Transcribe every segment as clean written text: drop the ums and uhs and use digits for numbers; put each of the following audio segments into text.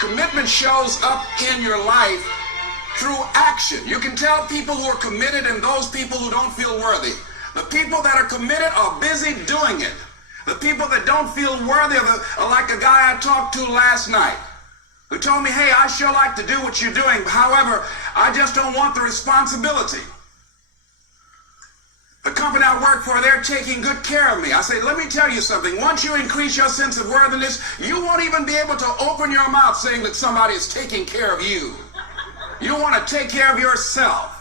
Commitment shows up in your life through action. You can tell people who are committed and those people who don't feel worthy. The people that are committed are busy doing it. The people that don't feel worthy are like a guy I talked to last night who told me, hey, I sure like to do what you're doing. However, I just don't want the responsibility. The company I work for, they're taking good care of me. I say, let me tell you something. Once you increase your sense of worthiness, you won't even be able to open your mouth saying that somebody is taking care of you. You want to take care of yourself.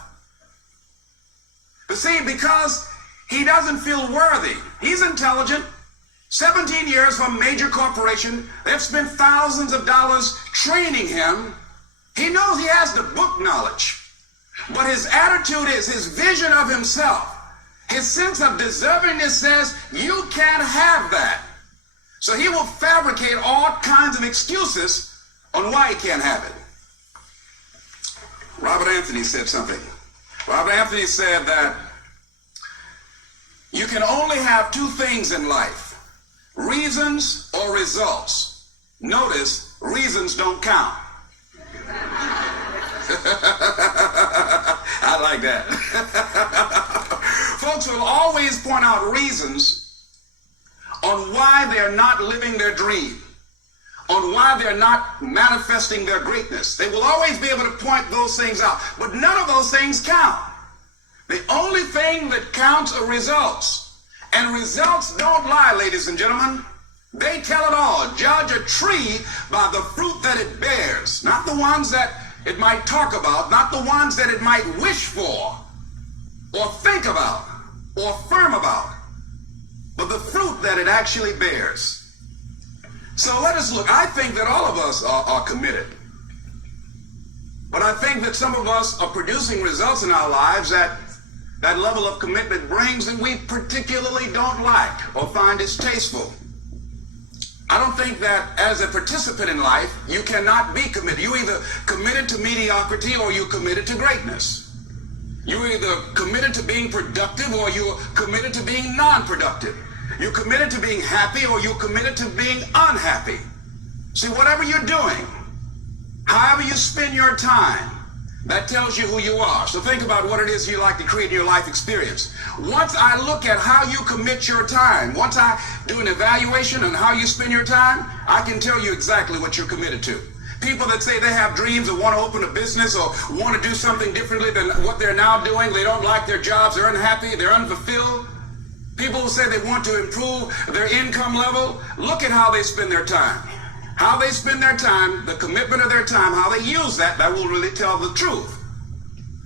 But see, because he doesn't feel worthy, he's intelligent. 17 years from a major corporation, they've spent thousands of dollars training him. He knows he has the book knowledge, but his attitude is, his vision of himself, his sense of deservingness says, you can't have that. So he will fabricate all kinds of excuses on why he can't have it. Robert Anthony said something. Robert Anthony said that you can only have two things in life, reasons or results. Notice, reasons don't count. I like that. Folks will always point out reasons on why they're not living their dream, on why they're not manifesting their greatness. They will always be able to point those things out, but none of those things count. The only thing that counts are results, and results don't lie, ladies and gentlemen. They tell it all. Judge a tree by the fruit that it bears, not the ones that it might talk about, not the ones that it might wish for, or think about, or affirm about, but the fruit that it actually bears. So let us look. I think that all of us are committed, but I think that some of us are producing results in our lives that level of commitment brings that we particularly don't like or find distasteful. I don't think that as a participant in life, you cannot be committed. You're either committed to mediocrity or you're committed to greatness. You're either committed to being productive or you're committed to being non-productive. You're committed to being happy or you're committed to being unhappy. See, whatever you're doing, however you spend your time, that tells you who you are. So think about what it is you like to create in your life experience. Once I look at how you commit your time, once I do an evaluation on how you spend your time, I can tell you exactly what you're committed to. People that say they have dreams or want to open a business or want to do something differently than what they're now doing, they don't like their jobs, they're unhappy, they're unfulfilled. People who say they want to improve their income level, look at how they spend their time. How they spend their time, the commitment of their time, how they use that will really tell the truth.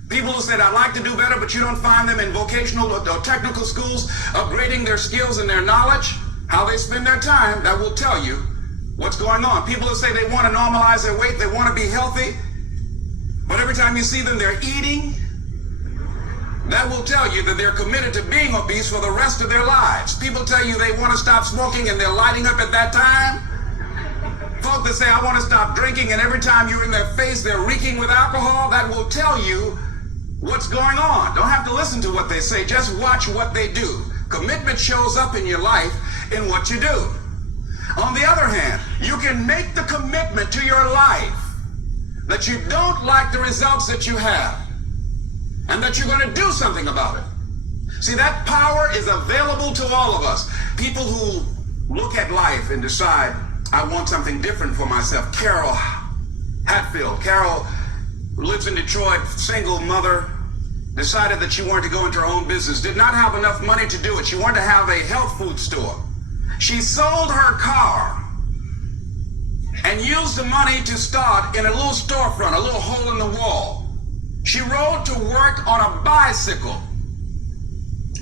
People who said, I'd like to do better, but you don't find them in vocational or technical schools upgrading their skills and their knowledge, how they spend their time, that will tell you what's going on. People who say they want to normalize their weight, they want to be healthy, but every time you see them, they're eating, that will tell you that they're committed to being obese for the rest of their lives. People tell you they want to stop smoking and they're lighting up at that time. Folk that say, I want to stop drinking, and every time you're in their face, they're reeking with alcohol, that will tell you what's going on. Don't have to listen to what they say, just watch what they do. Commitment shows up in your life in what you do. On the other hand, you can make the commitment to your life that you don't like the results that you have, and that you're going to do something about it. See, that power is available to all of us. People who look at life and decide, I want something different for myself. Carol Hatfield. Carol lives in Detroit, single mother, decided that she wanted to go into her own business, did not have enough money to do it. She wanted to have a health food store. She sold her car and used the money to start in a little storefront, a little hole in the wall. She rode to work on a bicycle.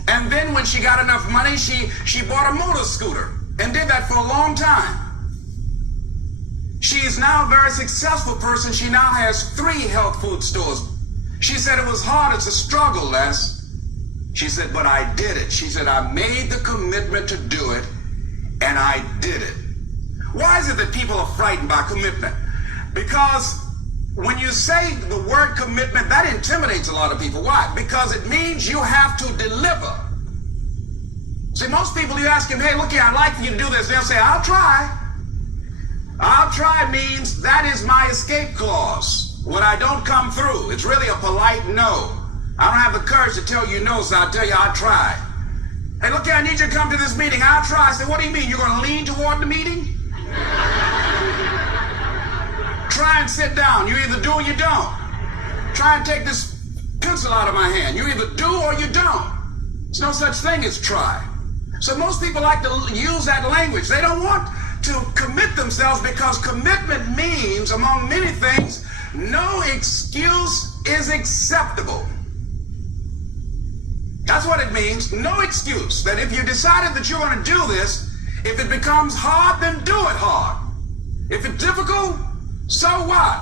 And then when she got enough money, she bought a motor scooter and did that for a long time. She is now a very successful person. She now has 3 health food stores. She said it was hard, it's a struggle, Les. She said, but I did it. She said, I made the commitment to do it, and I did it. Why is it that people are frightened by commitment? Because when you say the word commitment, that intimidates a lot of people. Why? Because it means you have to deliver. See, most people, you ask them, hey, look here, I'd like for you to do this. They'll say, I'll try. I'll try means that is my escape clause. When I don't come through, it's really a polite no. I don't have the courage to tell you no, so I'll tell you I'll try. Hey, look here, I need you to come to this meeting. I'll try. I said, what do you mean? You're going to lean toward the meeting? Try and sit down. You either do or you don't. Try and take this pencil out of my hand. You either do or you don't. There's no such thing as try. So most people like to use that language. They don't want to commit themselves because commitment means, among many things, no excuse is acceptable. That's what it means, no excuse. That if you decided that you're going to do this, if it becomes hard, then do it hard. If it's difficult, so what?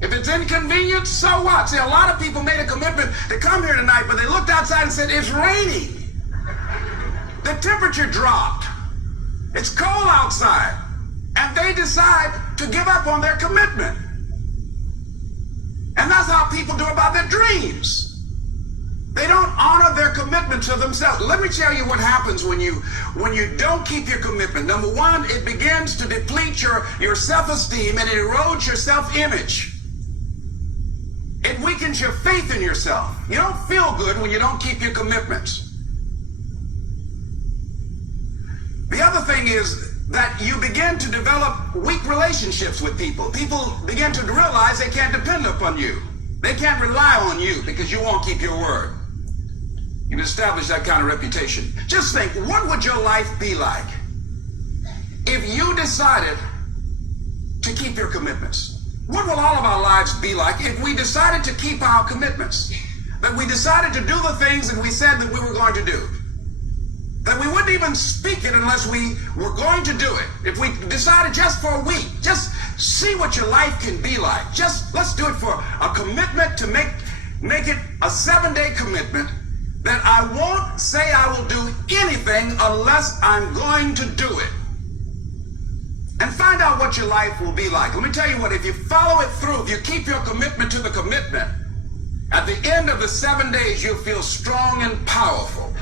If it's inconvenient, so what? See, a lot of people made a commitment to come here tonight, but they looked outside and said, it's raining. The temperature dropped. It's cold outside. And they decide to give up on their commitment. And that's how people do about their dreams. They don't honor their commitment to themselves. Let me tell you what happens when you don't keep your commitment. Number one, it begins to deplete your self-esteem and it erodes your self-image. It weakens your faith in yourself. You don't feel good when you don't keep your commitments. The other thing is that you begin to develop weak relationships with people. People begin to realize they can't depend upon you. They can't rely on you because you won't keep your word. You've established that kind of reputation. Just think, what would your life be like if you decided to keep your commitments? What will all of our lives be like if we decided to keep our commitments? That we decided to do the things that we said that we were going to do. That we wouldn't even speak it unless we were going to do it. If we decided just for a week, just see what your life can be like. Just let's do it for a commitment to make it a 7-day commitment that I won't say I will do anything unless I'm going to do it. And find out what your life will be like. Let me tell you what, if you follow it through, if you keep your commitment to the commitment, at the end of the 7 days, you'll feel strong and powerful.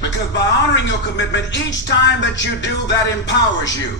Because by honoring your commitment, each time that you do, that empowers you.